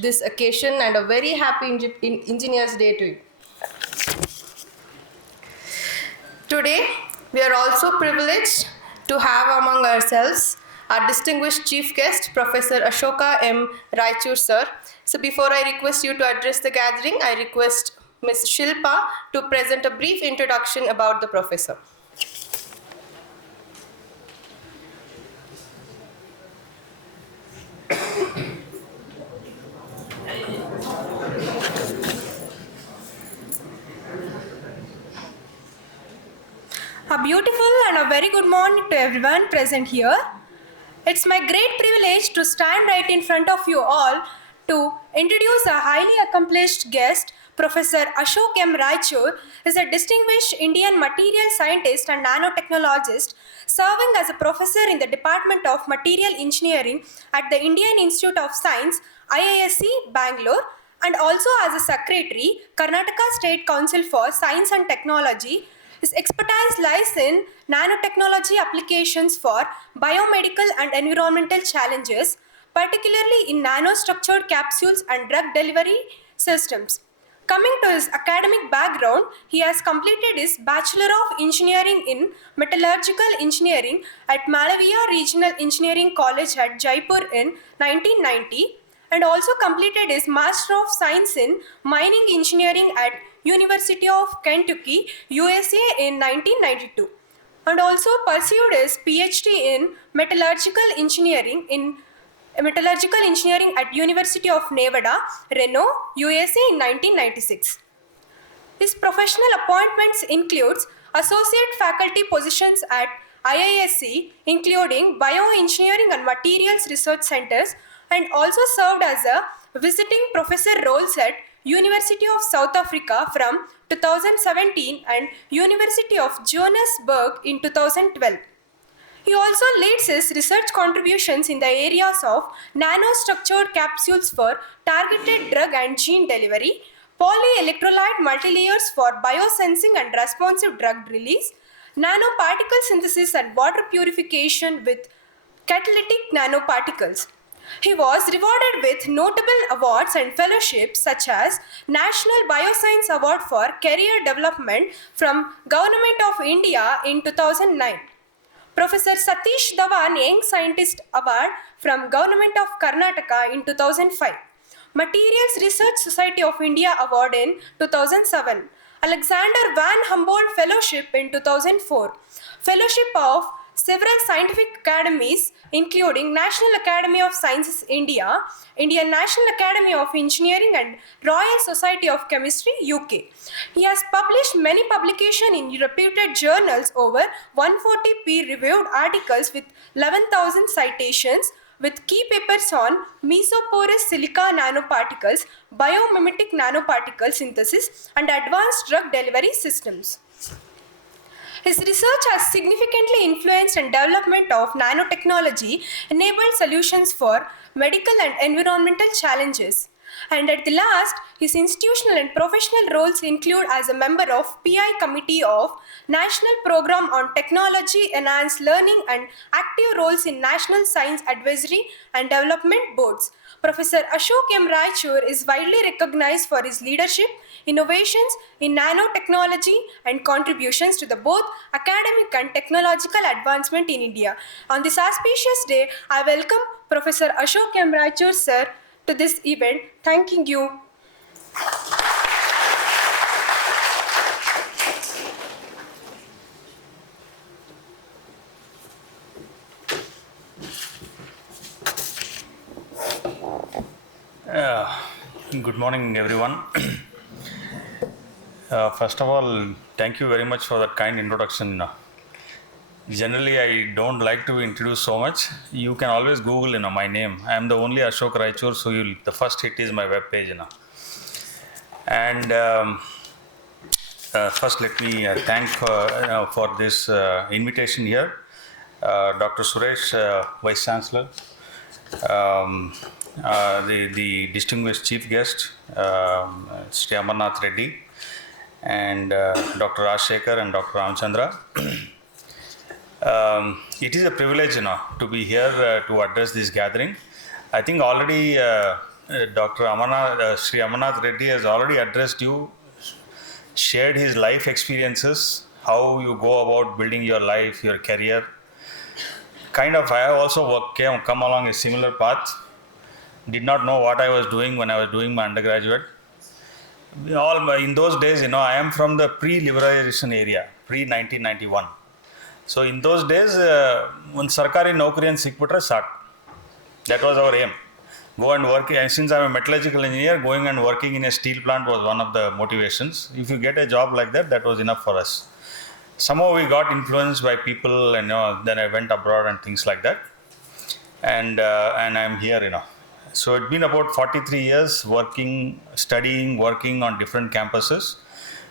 this occasion and a very happy Engineers Day to you. Today, we are also privileged to have among ourselves our distinguished chief guest, Professor Ashoka M. Raichur, sir. So before I request you to address the gathering, I request Ms. Shilpa to present a brief introduction about the professor. A beautiful and a very good morning to everyone present here. It's my great privilege to stand right in front of you all to introduce a highly accomplished guest. Professor Ashok M. Raichur is a distinguished Indian material scientist and nanotechnologist serving as a professor in the Department of Material Engineering at the Indian Institute of Science, IISc, Bangalore, and also as a secretary, Karnataka State Council for Science and Technology. His expertise lies in nanotechnology applications for biomedical and environmental challenges, particularly in nanostructured capsules and drug delivery systems. Coming to his academic background, he has completed his Bachelor of Engineering in Metallurgical Engineering at Malaviya Regional Engineering College at Jaipur in 1990 and also completed his Master of Science in Mining Engineering at University of Kentucky, USA in 1992 and also pursued his PhD in Metallurgical Engineering at University of Nevada, Reno, USA in 1996. His professional appointments includes associate faculty positions at IISc, including Bioengineering and Materials Research Centers, and also served as a visiting professor roles at University of South Africa from 2017 and University of Johannesburg in 2012. He also leads his research contributions in the areas of nanostructured capsules for targeted drug and gene delivery, polyelectrolyte multilayers for biosensing and responsive drug release, nanoparticle synthesis and water purification with catalytic nanoparticles. He was rewarded with notable awards and fellowships such as National Bioscience Award for Career Development from Government of India in 2009. Professor Satish Dhawan Young Scientist Award from Government of Karnataka in 2005. Materials Research Society of India Award in 2007. Alexander Van Humboldt Fellowship in 2004. Fellowship of several scientific academies including National Academy of Sciences India, Indian National Academy of Engineering and Royal Society of Chemistry, UK. He has published many publications in reputed journals, over 140 peer-reviewed articles with 11,000 citations, with key papers on mesoporous silica nanoparticles, biomimetic nanoparticle synthesis, and advanced drug delivery systems. His research has significantly influenced the development of nanotechnology-enabled solutions for medical and environmental challenges. And at the last, his institutional and professional roles include as a member of PI Committee of National Program on Technology Enhanced Learning and active roles in National Science Advisory and Development Boards. Professor Ashok M. Raichur is widely recognized for his leadership, innovations in nanotechnology and contributions to the both academic and technological advancement in India. On this auspicious day, I welcome Professor Ashok M. Raichur, sir, to this event. Thanking you. Good morning, everyone. First of all, thank you very much for that kind introduction. Generally, I don't like to introduce so much. You can always Google, my name. I am the only Ashok Raichur, so the first hit is my web page. And first, let me thank for this invitation here, Dr. Suresh, Vice-chancellor, the distinguished chief guest, Sri Amarnath Reddy, and Dr. Rajshekhar and Dr. Ramchandra. It is a privilege, to be here to address this gathering. I think already Dr. Amarnath, Sri Amarnath Reddy has already addressed you, shared his life experiences, how you go about building your life, your career. Kind of, I have also come along a similar path. Did not know what I was doing when I was doing my undergraduate. In those days, I am from the pre-liberalization area, pre-1991. So in those days, when Sarkari Naukriyan Sikputra start, that was our aim. Go and work, and since I'm a metallurgical engineer, going and working in a steel plant was one of the motivations. If you get a job like that, that was enough for us. Somehow we got influenced by people, and then I went abroad and things like that. And I'm here. So it's been about 43 years working, studying, working on different campuses.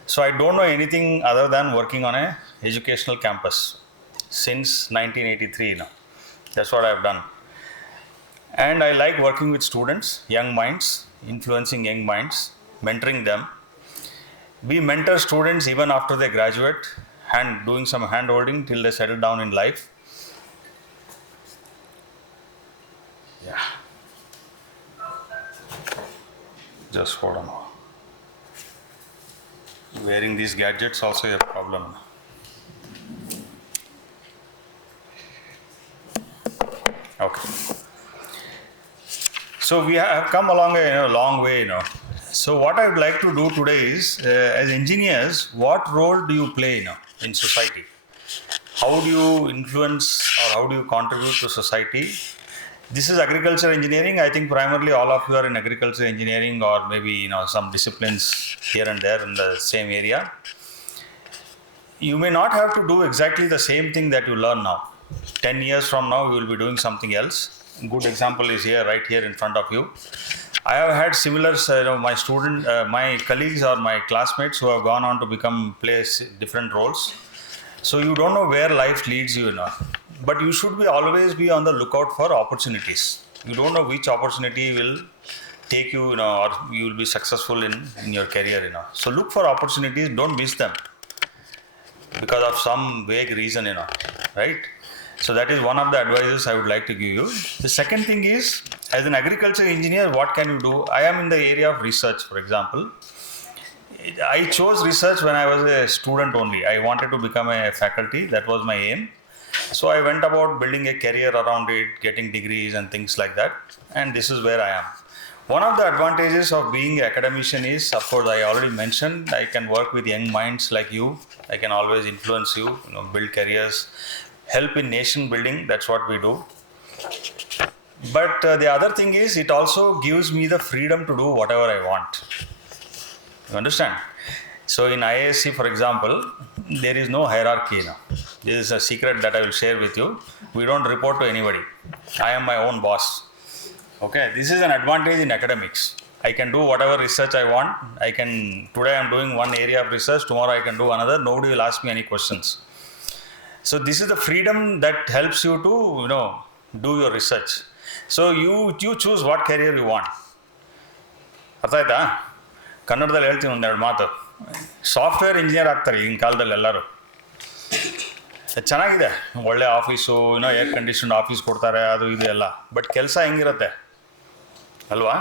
So I don't know anything other than working on a educational campus since 1983. That's what I've done. And I like working with students, young minds, influencing young minds, mentoring them. We mentor students even after they graduate and doing some hand holding till they settle down in life. Yeah. Just hold on. Wearing these gadgets also is a problem. Okay. So we have come along a long way. So what I would like to do today is, as engineers, what role do you play in society? How do you influence or how do you contribute to society? This is agriculture engineering. I think primarily all of you are in agriculture engineering, or maybe some disciplines here and there in the same area. You may not have to do exactly the same thing that you learn now. 10 years from now, you will be doing something else. A good example is right here in front of you. I have had similar, my colleagues or my classmates who have gone on to play different roles. So you don't know where life leads you, but you should always be on the lookout for opportunities. You don't know which opportunity will take you, or you will be successful in your career, So look for opportunities, don't miss them because of some vague reason, right? So that is one of the advices I would like to give you. The second thing is, as an agriculture engineer, what can you do? I am in the area of research, for example. I chose research when I was a student only. I wanted to become a faculty. That was my aim. So I went about building a career around it, getting degrees and things like that. And this is where I am. One of the advantages of being an academician is, of course, I already mentioned, I can work with young minds like you. I can always influence you, build careers, help in nation building. That's what we do. But the other thing is, it also gives me the freedom to do whatever I want. You understand? So in IISc, for example, there is no hierarchy. This is a secret that I will share with you. We don't report to anybody. I am my own boss. Okay, this is an advantage in academics. I can do whatever research I want. Today I am doing one area of research, tomorrow I can do another. Nobody will ask me any questions. So this is the freedom that helps you to, do your research. So you choose what career you want. ಅರ್ಥ ಆಯ್ತಾ? ಕನ್ನಡದಲ್ಲಿ ಹೇಳ್ತೀನಿ ಒಂದೆರಡು ಮಾತು. Software engineer ಆಗ್ತಾರೆ ಈಗಿನ ಕಾಲದಲ್ಲಿ ಎಲ್ಲರೂ. ಚೆನ್ನಾಗಿದೆ, ಒಳ್ಳೆ ಆಫೀಸು, ಏರ್ ಕಂಡೀಷನ್ ಆಫೀಸ್ ಕೊಡ್ತಾರೆ, ಅದು ಇದು ಎಲ್ಲ. ಬಟ್ ಕೆಲಸ ಹೆಂಗಿರುತ್ತೆ ಅಲ್ವಾ?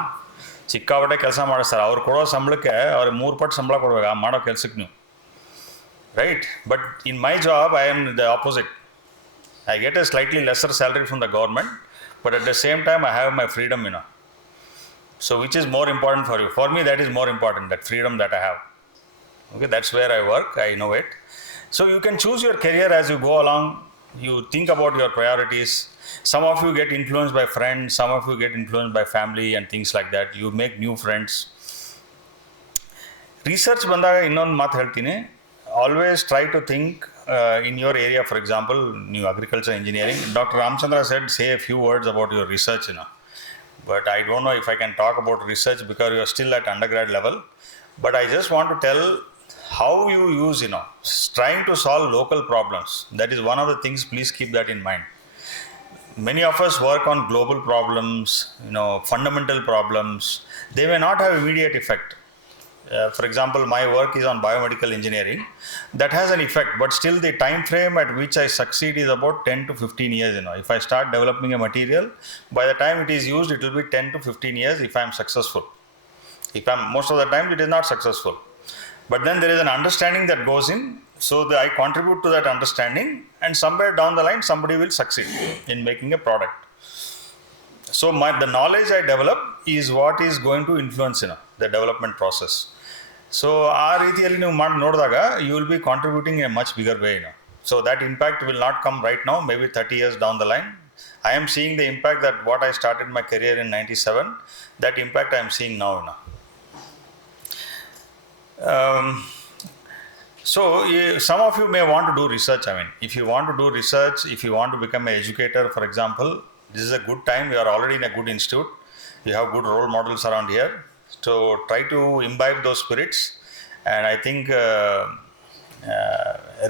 ಸಿಕ್ಕಾಪಟ್ಟೆ ಕೆಲಸ ಮಾಡಿಸ್ತಾರೆ. ಅವ್ರು ಕೊಡೋ ಸಂಬಳಕ್ಕೆ ಅವ್ರಿಗೆ 3 ಪಟ್ಟು ಸಂಬಳ ಕೊಡ್ಬೇಕು ಆ ಮಾಡೋ ಕೆಲಸಕ್ಕೆ ನೀವು. Right? But in my job, I am the opposite. I get a slightly lesser salary from the government, but at the same time, I have my freedom, So which is more important for you? For me, that is more important, that freedom that I have. Okay, that's where I work, I know it. So you can choose your career as you go along. You think about your priorities. Some of you get influenced by friends, some of you get influenced by family and things like that. You make new friends. Research ಬಂದಾಗ ಇನ್ನೊಂದು ಮಾತು ಹೇಳ್ತೀನಿ. Always try to think in your area, for example, new agriculture engineering. Dr. Ramchandra said, say a few words about your research, But I don't know if I can talk about research because you are still at undergrad level. But I just want to tell how you use, trying to solve local problems. That is one of the things, please keep that in mind. Many of us work on global problems, fundamental problems. They may not have immediate effect. For example, my work is on biomedical engineering. That has an effect, but still the time frame at which I succeed is about 10 to 15 years. If I start developing a material, by the time it is used, it will be 10 to 15 years if I am successful. If I'm most of the time, it is not successful. But then there is an understanding that goes in, so that I contribute to that understanding, and somewhere down the line, somebody will succeed in making a product. So the knowledge I develop is what is going to influence the development process. So ಆ ರೀತಿಯಲ್ಲಿ ನೀವು ಮಾಡಿ ನೋಡಿದಾಗ you will be contributing in a much bigger way. So that impact will not come right now, maybe 30 years down the line. I am seeing the impact that what I started my career in 97, that impact I am seeing now. So some of you may want to do research. I mean, if you want to do research, if you want to become an educator, for example, this is a good time. You are already in a good institute. You have good role models around here. So try to imbibe those spirits. And I think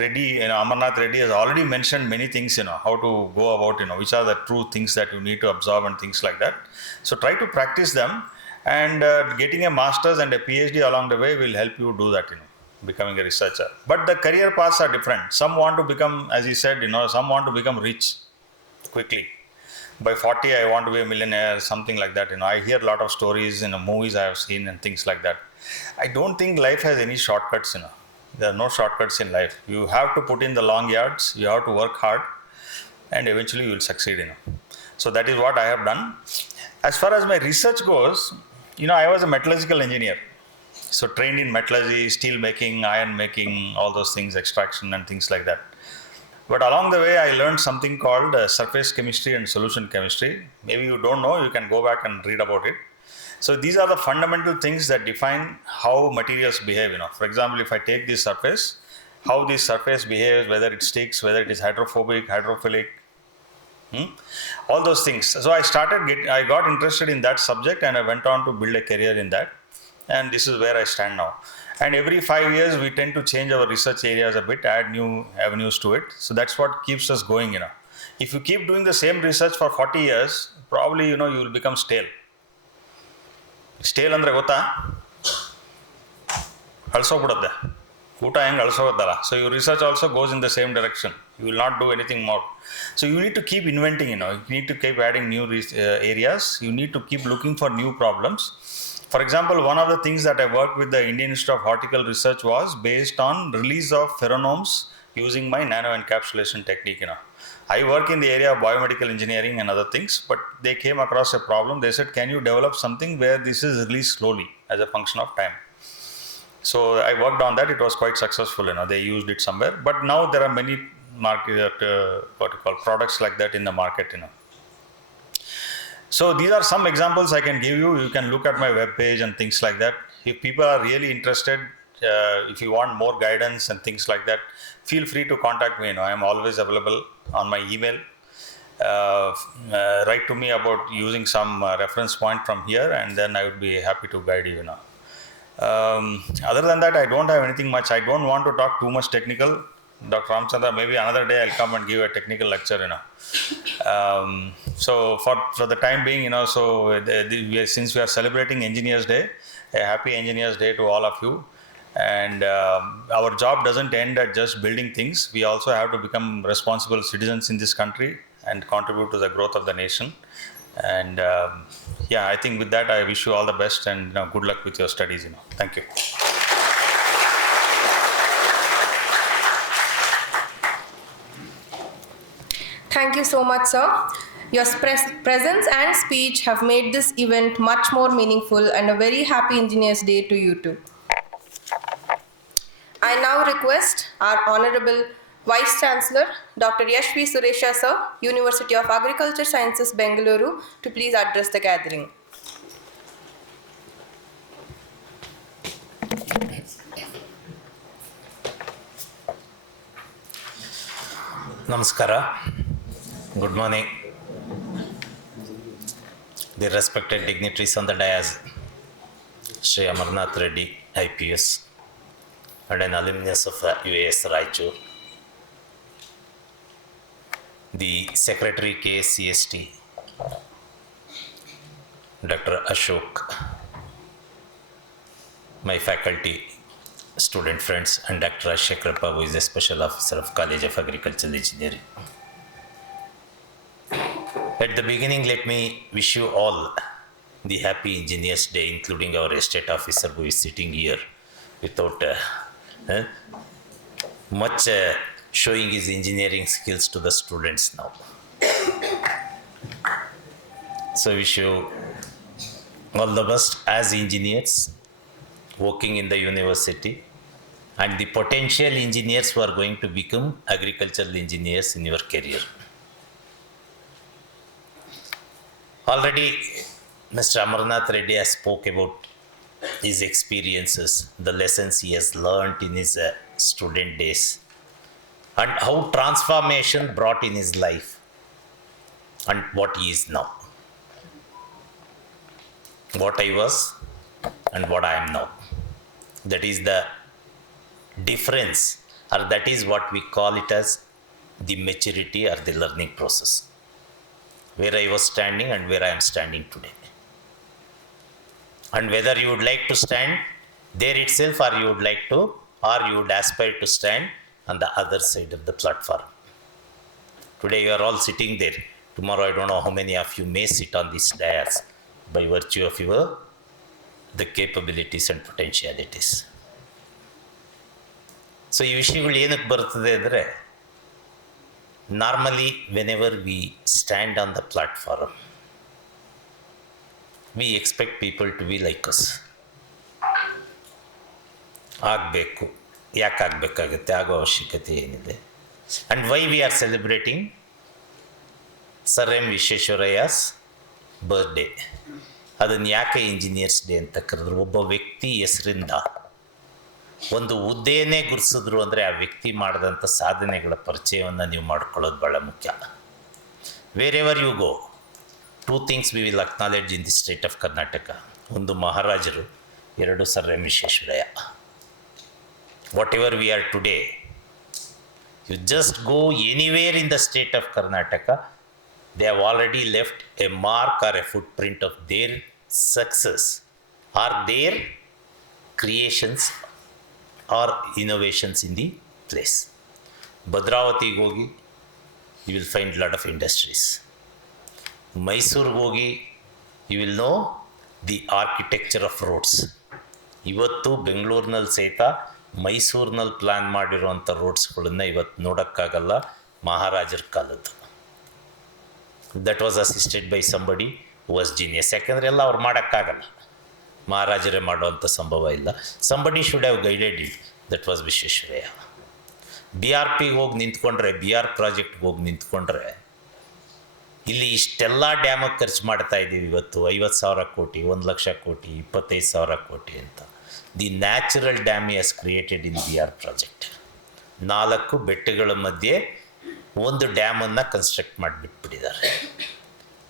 Reddy, Amarnath Reddy has already mentioned many things, how to go about, which are the true things that you need to absorb and things like that. So try to practice them, and getting a master's and a PhD along the way will help you do that, becoming a researcher. But the career paths are different. Some want to become, as he said, some want to become rich quickly. By 40, I want to be a millionaire, something like that. I hear a lot of stories in movies I have seen and things like that. I don't think life has any shortcuts. There are no shortcuts in life. You have to put in the long yards. You have to work hard, and eventually you will succeed. So that is what I have done. As far as my research goes, I was a metallurgical engineer. So trained in metallurgy, steel making, iron making, all those things, extraction and things like that. But along the way, I learned something called surface chemistry and solution chemistry. Maybe you don't know, you can go back and read about it. So these are the fundamental things that define how materials behave. For example, if I take this surface, how this surface behaves, whether it sticks, whether it is hydrophobic, hydrophilic, all those things. So I got interested in that subject, and I went on to build a career in that. And this is where I stand now. And every 5 years, we tend to change our research areas a bit, add new avenues to it. So that's what keeps us going. If you keep doing the same research for 40 years, probably you will become stale. Stale andre gotta ಅಳ್ಸೋಗ್ಬಿಡುತ್ತೆ ಊಟ ಹೆಂಗೆ ಅಳಿಸೋಗುತ್ತಲ್ಲ. So your research also goes in the same direction. You will not do anything more. So you need to keep inventing. You need to keep adding new areas. You need to keep looking for new problems. For example, one of the things that I worked with the Indian Institute of Horticultural Research was based on release of pheromones using my nano encapsulation technique. I work in the area of biomedical engineering and other things, but they came across a problem. They said, can you develop something where this is released slowly as a function of time? So I worked on that. It was quite successful. They used it somewhere. But now there are many products like that in the market. So these are some examples I can give you. You can look at my webpage and things like that. If people are really interested, if you want more guidance and things like that, feel free to contact me. I am always available on my email. Write to me about using some reference point from here, and then I would be happy to guide you. Other than that, I don't have anything much. I don't want to talk too much technical. Dr. Ramchandra, maybe another day I'll come and give a technical lecture. So for the time being, so since we are celebrating Engineers Day, a happy Engineers Day to all of you. And our job doesn't end at just building things. We also have to become responsible citizens in this country and contribute to the growth of the nation. And I think with that, I wish you all the best, and good luck with your studies. Thank you. Thank you so much, sir. Your presence and speech have made this event much more meaningful, and a very happy Engineers Day to you too. I now request our Honorable Vice-chancellor, Dr. Yashvi Suresha sir, University of Agriculture Sciences, Bangalore, to please address the gathering. Namaskara. Good morning. The respected dignitaries on the dais, Shri Amarnath Reddy, IPS, and an alumnus of UAS Raichur, the Secretary KSCST, Dr. Ashok, my faculty, student friends, and Dr. Ashekrappa, who is a special officer of College of Agricultural Engineering. At the beginning, let me wish you all the happy Engineers Day, including our estate officer who is sitting here without much showing his engineering skills to the students now. So wish you all the best as engineers working in the university and the potential engineers who are going to become agricultural engineers in your career. Already Mr. Amarnath Reddy has spoke about his experiences, the lessons he has learned in his student days, and how transformation brought in his life and what he is now. What I was and what I am now. That is the difference, or that is what we call it as the maturity or the learning process. Where I was standing and where I am standing today. And whether you would like to stand there itself, or you would like to, or you would aspire to stand on the other side of the platform. Today you are all sitting there. Tomorrow I don't know how many of you may sit on this dais by virtue of your the capabilities and potentialities. So ಈ ವಿಷಯಗಳು ಏನಕ್ಕೆ ಬರ್ತದೆ ಅಂದರೆ, normally whenever we stand on the platform we expect people to be like us. ಆಗಬೇಕು, ಯಾಕೆ ಆಗಬೇಕಾಗುತ್ತೆ, ಆಗೋ ಅವಶ್ಯಕತೆ ಏನಿದೆ. And why we are celebrating sir M Visvesvaraya's birthday. ಅದನ್ನು ಯಾಕೆ ಇಂಜಿನಿಯರ್ಸ್ ಡೇ ಅಂತ ಕರೆದ್ರು? ಒಬ್ಬ ವ್ಯಕ್ತಿ ಹೆಸರಿಂದ ಒಂದು ಹುದ್ದೆಯನ್ನೇ ಗುರುಸಿದ್ರು ಅಂದರೆ ಆ ವ್ಯಕ್ತಿ ಮಾಡಿದಂಥ ಸಾಧನೆಗಳ ಪರಿಚಯವನ್ನು ನೀವು ಮಾಡ್ಕೊಳ್ಳೋದು ಭಾಳ ಮುಖ್ಯ. Wherever you go, two things we will acknowledge in the state of Karnataka. ಒಂದು ಮಹಾರಾಜರು, ಎರಡು sir M Visvesvaraya. Whatever we are today, you just go anywhere in the state of Karnataka, they have already left a mark or a footprint of their success or their creations or innovations in the place. Bhadravati hogi, you will find a lot of industries. Mysore hogi, you will know the architecture of roads. ಇವತ್ತು ಬೆಂಗಳೂರಿನಲ್ಲಿ ಸಹಿತ ಮೈಸೂರಿನಲ್ಲಿ plan ಮಾಡಿರುವಂಥ ರೋಡ್ಸ್ಗಳನ್ನು ಇವತ್ತು ನೋಡೋಕ್ಕಾಗಲ್ಲ, ಮಹಾರಾಜರ ಕಾಲದ್ದು. That was assisted by somebody who was genius. ಯಾಕೆಂದರೆ ಎಲ್ಲ ಅವ್ರು ಮಾಡೋಕ್ಕಾಗಲ್ಲ, ಮಹಾರಾಜರೇ ಮಾಡುವಂಥ ಸಂಭವ ಇಲ್ಲ. Somebody should have guided it, that was Visvesvaraya. B R ಪಿಗೆ ಹೋಗಿ ನಿಂತ್ಕೊಂಡ್ರೆ, ಬಿ ಆರ್ ಪ್ರಾಜೆಕ್ಟ್ಗೆ ಹೋಗಿ ನಿಂತ್ಕೊಂಡ್ರೆ, ಇಲ್ಲಿ ಇಷ್ಟೆಲ್ಲ ಡ್ಯಾಮಿಗೆ ಖರ್ಚು ಮಾಡ್ತಾ ಇದ್ದೀವಿ ಇವತ್ತು 50,000 ಕೋಟಿ, 1,00,000 ಕೋಟಿ, 25,000 ಕೋಟಿ ಅಂತ. The natural dam has created in B R project. 4 ಬೆಟ್ಟಗಳ ಮಧ್ಯೆ ಒಂದು ಡ್ಯಾಮನ್ನು ಕನ್ಸ್ಟ್ರಕ್ಟ್ ಮಾಡಿಬಿಟ್ಬಿಟ್ಟಿದ್ದಾರೆ.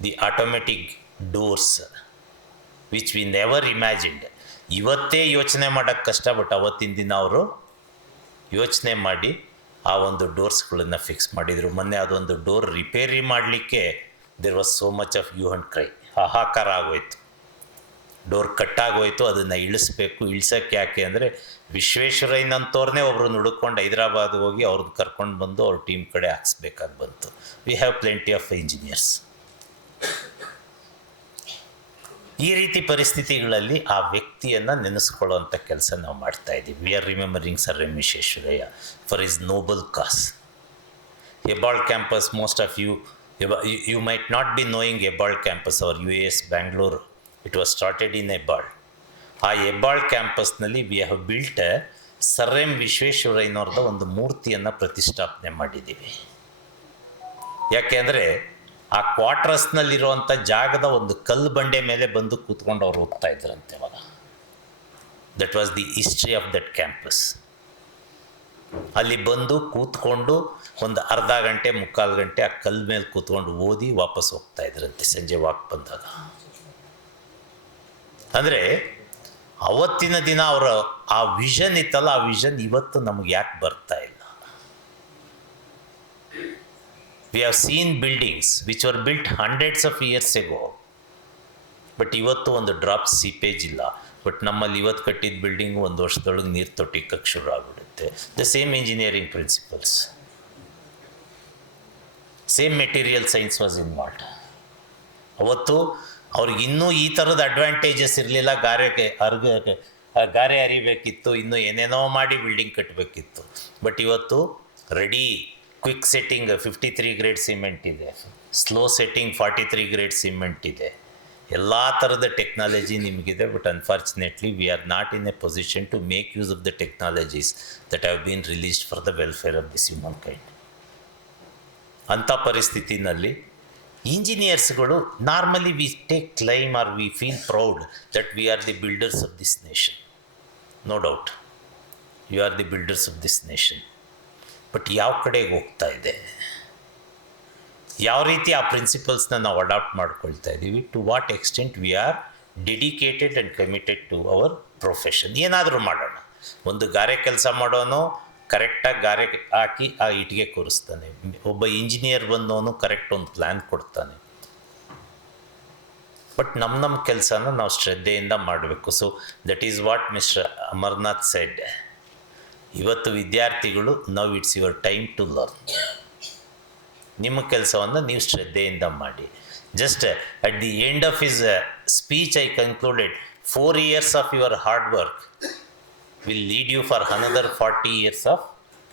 The automatic doors which we never imagined. ಇವತ್ತೇ ಯೋಚನೆ ಮಾಡೋಕ್ಕೆ ಕಷ್ಟ, ಬಟ್ ಅವತ್ತಿನ ದಿನ ಅವರು ಯೋಚನೆ ಮಾಡಿ ಆ ಒಂದು ಡೋರ್ಸ್ಗಳನ್ನು ಫಿಕ್ಸ್ ಮಾಡಿದರು. ಮೊನ್ನೆ ಅದೊಂದು ಡೋರ್ ರಿಪೇರಿ ಮಾಡಲಿಕ್ಕೆ there was so much of hue and cry. ಹಾಹಾಕಾರ ಆಗೋಯ್ತು, ಡೋರ್ ಕಟ್ಟಾಗೋಯ್ತು, ಅದನ್ನು ಇಳಿಸ್ಬೇಕು. ಇಳ್ಸೋಕ್ಕೆ ಯಾಕೆ ಅಂದರೆ ವಿಶ್ವೇಶ್ವರಯ್ಯನಂತವ್ರನ್ನೇ ಒಬ್ಬರು ನುಡ್ಕೊಂಡು ಹೈದರಾಬಾದ್ಗೆ ಹೋಗಿ ಅವ್ರದ್ದು ಕರ್ಕೊಂಡು ಬಂದು ಅವ್ರ ಟೀಮ್ ಕಡೆ ಹಾಕ್ಸ್ಬೇಕಾಗಿ ಬಂತು. We have plenty of engineers. ಈ ರೀತಿ ಪರಿಸ್ಥಿತಿಗಳಲ್ಲಿ ಆ ವ್ಯಕ್ತಿಯನ್ನು ನೆನೆಸ್ಕೊಳ್ಳುವಂಥ ಕೆಲಸ ನಾವು ಮಾಡ್ತಾ ಇದ್ದೀವಿ. We are remembering sir M Visvesvaraya for his noble cause. Hebbal campus, most of you might not be knowing Hebbal campus, our US Bangalore. It was started in Hebbal. ಆ ಹೆಬ್ಬಾಳ್ ಕ್ಯಾಂಪಸ್ನಲ್ಲಿ we have built sir M ವಿಶ್ವೇಶ್ವರಯ್ಯನವ್ರದ್ದು ಒಂದು ಮೂರ್ತಿಯನ್ನು ಪ್ರತಿಷ್ಠಾಪನೆ ಮಾಡಿದ್ದೀವಿ. ಯಾಕೆಂದರೆ ಆ ಕ್ವಾರ್ಟರ್ಸ್ನಲ್ಲಿರುವಂಥ ಜಾಗದ ಒಂದು ಕಲ್ಲು ಬಂಡೆ ಮೇಲೆ ಬಂದು ಕೂತ್ಕೊಂಡು ಅವ್ರು ಓದ್ತಾ ಇದ್ರಂತೆ ಅವಾಗ. That was the history of that campus. ಅಲ್ಲಿ ಬಂದು ಕೂತ್ಕೊಂಡು ಒಂದು ಅರ್ಧ ಗಂಟೆ, ಮುಕ್ಕಾಲು ಗಂಟೆ ಆ ಕಲ್ಲು ಮೇಲೆ ಕೂತ್ಕೊಂಡು ಓದಿ ವಾಪಸ್ ಹೋಗ್ತಾ ಇದ್ರಂತೆ ಸಂಜೆ ವಾಕ್ ಬಂದಾಗ. ಅಂದರೆ ಅವತ್ತಿನ ದಿನ ಅವರ ಆ ವಿಷನ್ ಇತ್ತಲ್ಲ, ಆ ವಿಷನ್ ಇವತ್ತು ನಮಗೆ ಯಾಕೆ ಬರ್ತಾ ಇಲ್ಲ? We have seen buildings which were built hundreds of years ago but ಇವತ್ತು ಒಂದು ಡ್ರಾಪ್ ಸೀಪೇಜ್ ಇಲ್ಲ. ಬಟ್ ನಮ್ಮಲ್ಲಿ ಇವತ್ತು ಕಟ್ಟಿದ ಬಿಲ್ಡಿಂಗು ಒಂದು ವರ್ಷದೊಳಗೆ ನೀರು ತೊಟ್ಟಿಕ್ಕಕ್ಕೆ ಶುರು ಆಗ್ಬಿಡುತ್ತೆ. The same engineering principles, same material science was involved. ಅವತ್ತು ಅವ್ರಿಗೆ ಇನ್ನೂ ಈ ಥರದ ಅಡ್ವಾಂಟೇಜಸ್ ಇರಲಿಲ್ಲ. ಗಾರೆ ಅರಿಬೇಕಿತ್ತು, ಇನ್ನೂ ಏನೇನೋ ಮಾಡಿ ಬಿಲ್ಡಿಂಗ್ ಕಟ್ಟಬೇಕಿತ್ತು. ಬಟ್ ಇವತ್ತು ready quick setting 53 grade cement ಇದೆ, ಸ್ಲೋ ಸೆಟ್ಟಿಂಗ್ 43 ಗ್ರೇಡ್ ಸಿಮೆಂಟ್ ಇದೆ, ಎಲ್ಲ ಥರದ ಟೆಕ್ನಾಲಜಿ ನಿಮಗಿದೆ. But unfortunately we are not in a position to make use of the technologies that have been released for the welfare of this human kind. ಅಂಥ ಪರಿಸ್ಥಿತಿನಲ್ಲಿ ಇಂಜಿನಿಯರ್ಸ್ಗಳು normally we take claim or we feel proud that we are the builders of this nation. No doubt you are the builders of this nation. But ಯಾವ ಕಡೆಗೆ ಹೋಗ್ತಾ ಇದೆ, ಯಾವ ರೀತಿ ಆ ಪ್ರಿನ್ಸಿಪಲ್ಸ್ನ ನಾವು ಅಡಾಪ್ಟ್ ಮಾಡ್ಕೊಳ್ತಾ ಇದ್ದೀವಿ, to what extent we are dedicated and committed to our profession. ಏನಾದರೂ ಮಾಡೋಣ, ಒಂದು ಗಾರೆ ಕೆಲಸ ಮಾಡೋನು ಕರೆಕ್ಟಾಗಿ ಗಾರೆ ಹಾಕಿ ಆ ಇಟ್ಟಿಗೆ ಕೂರಿಸ್ತಾನೆ, ಒಬ್ಬ ಇಂಜಿನಿಯರ್ ಬಂದವನು ಕರೆಕ್ಟ್ ಒಂದು ಪ್ಲ್ಯಾನ್ ಕೊಡ್ತಾನೆ. ಬಟ್ ನಮ್ಮ ಕೆಲಸನ ನಾವು ಶ್ರದ್ಧೆಯಿಂದ ಮಾಡಬೇಕು. So that is what mister Amarnath said. ಇವತ್ತು ವಿದ್ಯಾರ್ಥಿಗಳು now it's your time to learn. ನಿಮ್ಮ ಕೆಲಸವನ್ನು ನೀವು ಶ್ರದ್ಧೆಯಿಂದ ಮಾಡಿ. Just at the end of his speech I concluded 4 years of your hard work will lead you for another 40 years of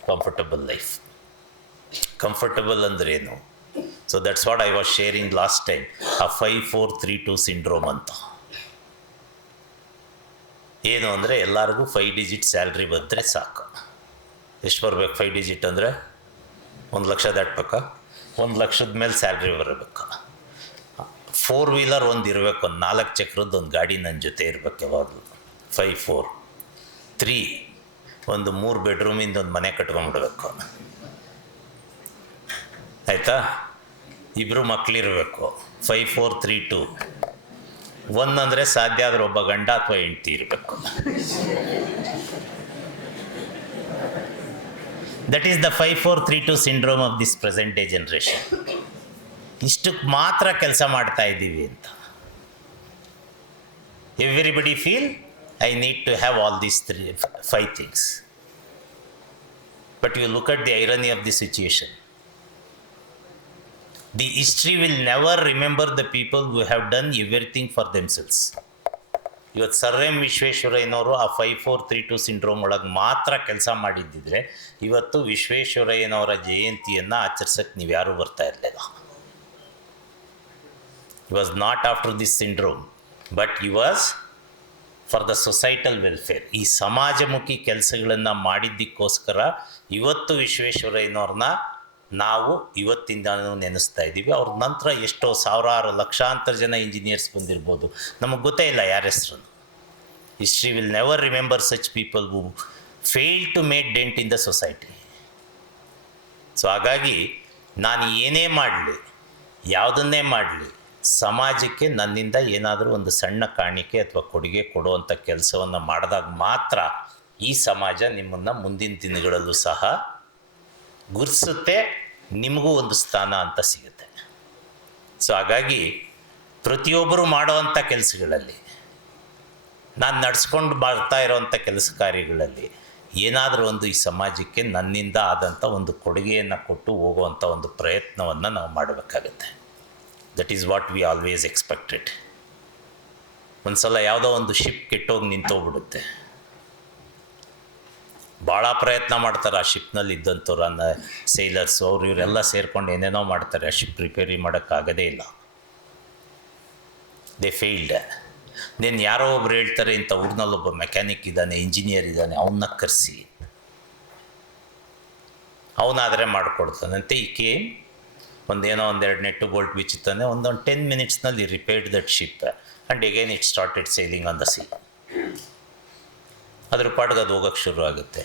comfortable life. Comfortable ಅಂದ್ರೇನು? So that's what I was sharing last time, a 5-4-3-2 syndrome ಅಂತ. ಏನು ಅಂದರೆ ಎಲ್ಲರಿಗೂ 5 digit salary ಬಂದರೆ ಸಾಕು. ಎಷ್ಟು ಬರಬೇಕು 5 digit ಅಂದರೆ? 1 ಲಕ್ಷ ದಾಟ್ಬೇಕಾ? 1 ಲಕ್ಷದ ಮೇಲೆ ಸ್ಯಾಲ್ರಿ ಬರಬೇಕು. 4 wheeler ಒಂದು ಇರಬೇಕು, ಒಂದು 4 ಚಕ್ರದ್ದು ಒಂದು ಗಾಡಿ ನನ್ನ ಜೊತೆ ಇರಬೇಕು ಯಾವಾಗಲೂ. 5-4-3 ಒಂದು 3 ಬೆಡ್ರೂಮಿಂದ ಒಂದು ಮನೆ ಕಟ್ಕೊಂಡ್ಬಿಡ್ಬೇಕು. ಆಯಿತಾ? 2 ಮಕ್ಕಳಿರಬೇಕು. 5-4-3-2 1 ಅಂದರೆ ಸಾಧ್ಯ ಆದರೆ ಒಬ್ಬ ಗಂಡ ಅಥವಾ ಹೆಂಡತಿ ಇರಬೇಕು. That is the 5-4-3-2 syndrome of this present day generation. ಇಷ್ಟಕ್ಕೆ ಮಾತ್ರ ಕೆಲಸ ಮಾಡ್ತಾ ಇದ್ದೀವಿ ಅಂತ. Everybody feel I need to have all these 5 things. But you look at the irony of the situation. The history will never remember the people who have done everything for themselves. ಇವತ್ತು sir M ವಿಶ್ವೇಶ್ವರಯ್ಯನವರು ಆ 5-4-3-2 syndrome ಒಳಗೆ ಮಾತ್ರ ಕೆಲಸ ಮಾಡಿದ್ದಿದ್ರೆ ಇವತ್ತು ವಿಶ್ವೇಶ್ವರಯ್ಯನವರ ಜಯಂತಿಯನ್ನು ಆಚರಿಸೋಕ್ಕೆ ನೀವು ಯಾರೂ ಬರ್ತಾ ಇರಲಿಲ್ಲ. He was not after this syndrome, but he was for the societal welfare. ಈ ಸಮಾಜಮುಖಿ ಕೆಲಸಗಳನ್ನು ಮಾಡಿದ್ದಕ್ಕೋಸ್ಕರ ಇವತ್ತು ವಿಶ್ವೇಶ್ವರಯ್ಯನವ್ರನ್ನ ನಾವು ಇವತ್ತಿಂದನೂ ನೆನೆಸ್ತಾ ಇದ್ದೀವಿ. ಅವ್ರ ನಂತರ ಎಷ್ಟೋ ಸಾವಿರಾರು ಲಕ್ಷಾಂತರ ಜನ ಇಂಜಿನಿಯರ್ಸ್ ಬಂದಿರ್ಬೋದು, ನಮಗೆ ಗೊತ್ತೇ ಇಲ್ಲ ಯಾರ ಹೆಸರು. History will never remember such people who fail to make dent in the society. So ಹಾಗಾಗಿ ನಾನು ಏನೇ ಮಾಡಲಿ, ಯಾವುದನ್ನೇ ಮಾಡಲಿ, ಸಮಾಜಕ್ಕೆ ನನ್ನಿಂದ ಏನಾದರೂ ಒಂದು ಸಣ್ಣ ಕಾಣಿಕೆ ಅಥವಾ ಕೊಡುಗೆ ಕೊಡುವಂಥ ಕೆಲಸವನ್ನು ಮಾಡಿದಾಗ ಮಾತ್ರ ಈ ಸಮಾಜ ನಿಮ್ಮನ್ನು ಮುಂದಿನ ದಿನಗಳಲ್ಲೂ ಸಹ ಗುರುತಿಸುತ್ತೆ, ನಿಮಗೂ ಒಂದು ಸ್ಥಾನ ಅಂತ ಸಿಗುತ್ತೆ. ಸೊ ಹಾಗಾಗಿ ಪ್ರತಿಯೊಬ್ಬರು ಮಾಡುವಂಥ ಕೆಲಸಗಳಲ್ಲಿ, ನಾನು ನಡೆಸ್ಕೊಂಡು ಬರ್ತಾ ಇರೋವಂಥ ಕೆಲಸ ಕಾರ್ಯಗಳಲ್ಲಿ ಏನಾದರೂ ಒಂದು ಈ ಸಮಾಜಕ್ಕೆ ನನ್ನಿಂದ ಆದಂಥ ಒಂದು ಕೊಡುಗೆಯನ್ನು ಕೊಟ್ಟು ಹೋಗುವಂಥ ಒಂದು ಪ್ರಯತ್ನವನ್ನು ನಾವು ಮಾಡಬೇಕಾಗತ್ತೆ. That is what we always expected. ಒಂದು ಸಲ ಯಾವುದೋ ಒಂದು ಶಿಪ್ ಕೆಟ್ಟೋಗಿ ನಿಂತೋಗ್ಬಿಡುತ್ತೆ. ಭಾಳ ಪ್ರಯತ್ನ ಮಾಡ್ತಾರೆ ಆ ಶಿಪ್ನಲ್ಲಿ ಇದ್ದಂಥವ್ರನ್ನ ಸೇಲರ್ಸು, ಅವ್ರು ಇವರೆಲ್ಲ ಸೇರ್ಕೊಂಡು ಏನೇನೋ ಮಾಡ್ತಾರೆ. ಆ ಶಿಪ್ ರಿಪೇರಿ ಮಾಡೋಕ್ಕಾಗದೇ ಇಲ್ಲ. They failed. ದೆನ್ ಯಾರೋ ಒಬ್ರು ಹೇಳ್ತಾರೆ, ಇಂಥ ಊರಿನಲ್ಲೊಬ್ಬ ಮೆಕ್ಯಾನಿಕ್ ಇದ್ದಾನೆ, ಇಂಜಿನಿಯರ್ ಇದ್ದಾನೆ, ಅವನ್ನ ಕರೆಸಿ, ಅವನಾದರೆ ಮಾಡಿಕೊಡ್ತಾನಂತೆ. ಈ ಕೇಮ್ ಒಂದೇನೋ 1-2 ನೆಟ್ಟು ಬೋಲ್ಟ್ ಬಿಚ್ಚುತ್ತಾನೆ. ಒಂದು 10 minutesನಲ್ಲಿ repaired that ship and again it started sailing on the sea. ಅದ್ರ ಪಾಡ್ಗೆ ಅದು ಹೋಗೋಕ್ಕೆ ಶುರು ಆಗುತ್ತೆ.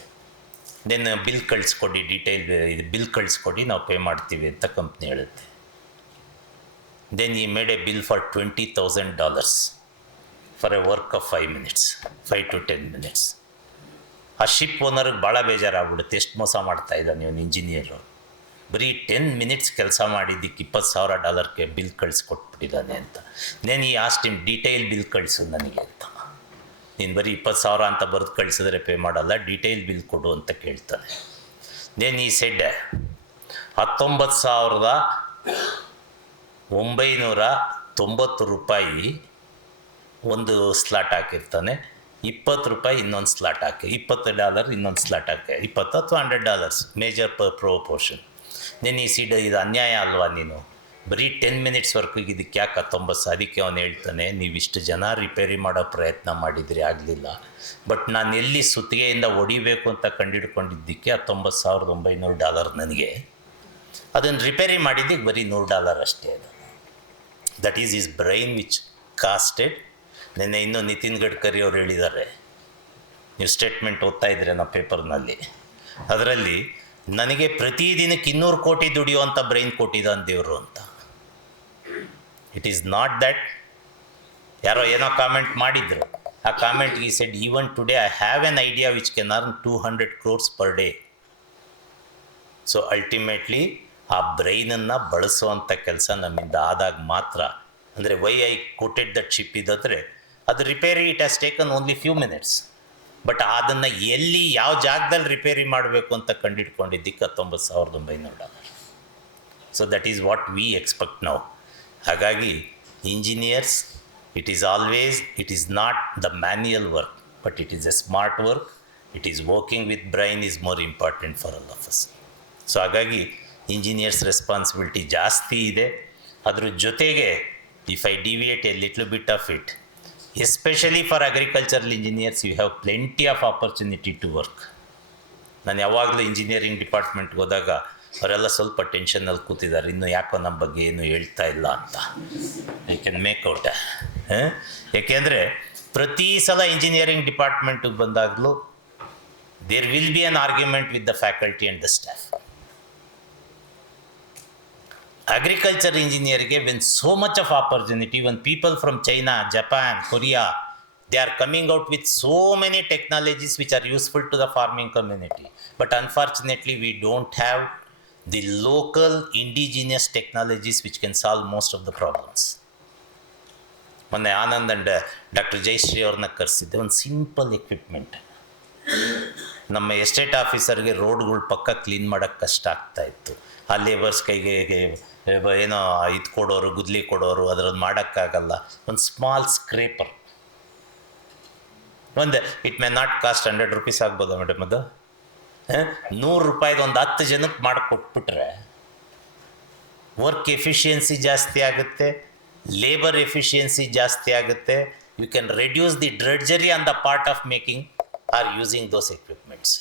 ದೆನ್ ಬಿಲ್ ಕಳಿಸ್ಕೊಡಿ, ಡೀಟೇಲ್ ಇದು ಬಿಲ್ ಕಳಿಸ್ಕೊಡಿ, ನಾವು ಪೇ ಮಾಡ್ತೀವಿ ಅಂತ ಕಂಪ್ನಿ ಹೇಳುತ್ತೆ. Then he made a bill for $20,000 for a work of 5 minutes, 5 to 10 minutes. ಆ ಶಿಪ್ ಓನರ್ಗೆ ಭಾಳ ಬೇಜಾರಾಗ್ಬಿಡುತ್ತೆ, ಎಷ್ಟು ಮೋಸ ಮಾಡ್ತಾಯಿದ್ದ ನೀವು ಇಂಜಿನಿಯರು. ಬರೀ 10 ಮಿನಿಟ್ಸ್ ಕೆಲಸ ಮಾಡಿದ್ದಕ್ಕೆ $20,000 ಬಿಲ್ ಕಳಿಸ್ಕೊಟ್ಬಿಟ್ಟಿದ್ದಾನೆ ಅಂತ. ನಾನು ಈ ಆಸ್ಟಿಮ್ ಡೀಟೇಲ್ ಬಿಲ್ ಕಳಿಸು ನನಗೆ ಅಂತ. ನೀನು ಬರೀ 20,000 ಅಂತ ಬರೆದು ಕಳಿಸಿದ್ರೆ ಪೇ ಮಾಡಲ್ಲ, ಡೀಟೇಲ್ ಬಿಲ್ ಕೊಡು ಅಂತ ಕೇಳ್ತಾನೆ. ದೆನ್ ಈ ಸೆಡ್ $19,990 ಒಂದು ಸ್ಲಾಟ್ ಹಾಕಿರ್ತಾನೆ, $20 ಇನ್ನೊಂದು ಸ್ಲಾಟ್ ಹಾಕಿ, $20 ಇನ್ನೊಂದು ಸ್ಲಾಟ್ ಹಾಕಿ, 20 ಅಥವಾ $100 ಮೇಜರ್ ಪ್ರೊಪೋರ್ಷನ್. ನೀನು ಈ ಸೀಡ್ ಇದು ಅನ್ಯಾಯ ಅಲ್ವಾ? ನೀನು ಬರೀ 10 ಮಿನಿಟ್ಸ್ ವರ್ಕಿಗೆ ಇದಕ್ಕೆ ಯಾಕೆ 19? ಅದಕ್ಕೆ ಅವನು ಹೇಳ್ತಾನೆ, ನೀವು ಇಷ್ಟು ಜನ ರಿಪೇರಿ ಮಾಡೋ ಪ್ರಯತ್ನ ಮಾಡಿದ್ರಿ, ಆಗಲಿಲ್ಲ. ಬಟ್ ನಾನು ಎಲ್ಲಿ ಸುತ್ತಿಗೆಯಿಂದ ಹೊಡಿಬೇಕು ಅಂತ ಕಂಡುಹಿಡ್ಕೊಂಡಿದ್ದಕ್ಕೆ $19,900 ನನಗೆ. ಅದನ್ನು ರಿಪೇರಿ ಮಾಡಿದ್ದಕ್ಕೆ ಬರೀ $100 ಅಷ್ಟೇ. ಅದು that is is brain which costed. ನಿನ್ನೆ ಇನ್ನೂ ನಿತಿನ್ ಗಡ್ಕರಿ ಅವರು ಹೇಳಿದ್ದಾರೆ, ನೀವು ಸ್ಟೇಟ್ಮೆಂಟ್ ಓದ್ತಾ ಇದ್ರೆ ನಾವು ಪೇಪರ್ನಲ್ಲಿ, ಅದರಲ್ಲಿ ನನಗೆ ಪ್ರತಿದಿನಕ್ಕೆ 200 ಕೋಟಿ ದುಡಿಯುವಂಥ ಬ್ರೈನ್ ಕೊಟ್ಟಿದ್ದಾನೆ ದೇವರು ಅಂತ. It is not that. ಯಾರೋ ಏನೋ ಕಾಮೆಂಟ್ ಮಾಡಿದ್ರು, ಆ ಕಾಮೆಂಟ್ಗೆ ಈ said even today I have an idea which can earn 200 crores per day. So ultimately ಆ ಬ್ರೈನನ್ನು ಬಳಸುವಂಥ ಕೆಲಸ ನಮ್ಮಿಂದ ಆದಾಗ ಮಾತ್ರ, ಅಂದರೆ why I quoted that ship ಇದಾದರೆ ಅದು repair it has taken only few minutes. But ಅದನ್ನು ಎಲ್ಲಿ ಯಾವ ಜಾಗದಲ್ಲಿ ರಿಪೇರಿ ಮಾಡಬೇಕು ಅಂತ ಕಂಡುಹಿಡ್ಕೊಂಡಿದ್ದಕ್ಕೆ $19,900. So that is what we expect ನಾವು. ಹಾಗಾಗಿ engineers, it is not the manual work, but it is a smart work. It is working with brain is more important for all of us. So ಹಾಗಾಗಿ engineers responsibility ಜಾಸ್ತಿ ಇದೆ. ಅದ್ರ ಜೊತೆಗೆ if I deviate a little bit of it, especially for agricultural engineers, you have plenty of opportunity to work. ನಾನು ಯಾವಾಗಲೂ engineering ಡಿಪಾರ್ಟ್ಮೆಂಟ್ಗೆ ಹೋದಾಗ ಅವರೆಲ್ಲ ಸ್ವಲ್ಪ ಟೆನ್ಷನಲ್ಲಿ ಕೂತಿದ್ದಾರೆ, ಇನ್ನೂ ಯಾಕೋ ನಮ್ಮ ಬಗ್ಗೆ ಏನು ಹೇಳ್ತಾ ಇಲ್ಲ ಅಂತ. I can make out. ಏಕೆಂದರೆ ಪ್ರತಿ ಸಲ ಇಂಜಿನಿಯರಿಂಗ್ ಡಿಪಾರ್ಟ್ಮೆಂಟಿಗೆ ಬಂದಾಗಲೂ there will be an argument with the faculty and the staff. Agriculture engineerಗೆ when so much of opportunity, when people from China, Japan, Korea, they are coming out with so many technologies which are useful to the farming community. But unfortunately, we don't have the local indigenous technologies which can solve most of the problems. ಮೊನ್ನೆ Anand and doctor Jayashree ಅವ್ರನ್ನ ಕರೆಸಿದ್ದೆ. ಒಂದು simple equipment, ನಮ್ಮ estate ಆಫೀಸರ್ಗೆ ರೋಡ್ಗಳು ಪಕ್ಕ clean ಮಾಡೋಕ್ಕೆ ಕಷ್ಟ ಆಗ್ತಾಯಿತ್ತು. ಆ ಲೇಬರ್ಸ್ ಕೈಗೆ ಏನೋ ಇದು ಕೊಡೋರು, ಗುದ್ಲಿ ಕೊಡೋರು, ಅದರದ್ದು ಮಾಡೋಕ್ಕಾಗಲ್ಲ. ಒಂದು ಸ್ಮಾಲ್ ಸ್ಕ್ರೇಪರ್, ಒಂದು ಇಟ್ ಮೇ ನಾಟ್ ಕಾಸ್ಟ್ $100 ಆಗ್ಬೋದಾ ಮೇಡಮ್? ಅದು $100 ಒಂದು 10 ಜನಕ್ಕೆ ಮಾಡಿಕೊಟ್ಬಿಟ್ರೆ ವರ್ಕ್ ಎಫಿಷಿಯನ್ಸಿ ಜಾಸ್ತಿ ಆಗುತ್ತೆ, ಲೇಬರ್ ಎಫಿಷಿಯನ್ಸಿ ಜಾಸ್ತಿ ಆಗುತ್ತೆ. You can reduce the drudgery on the part of making or using those equipments.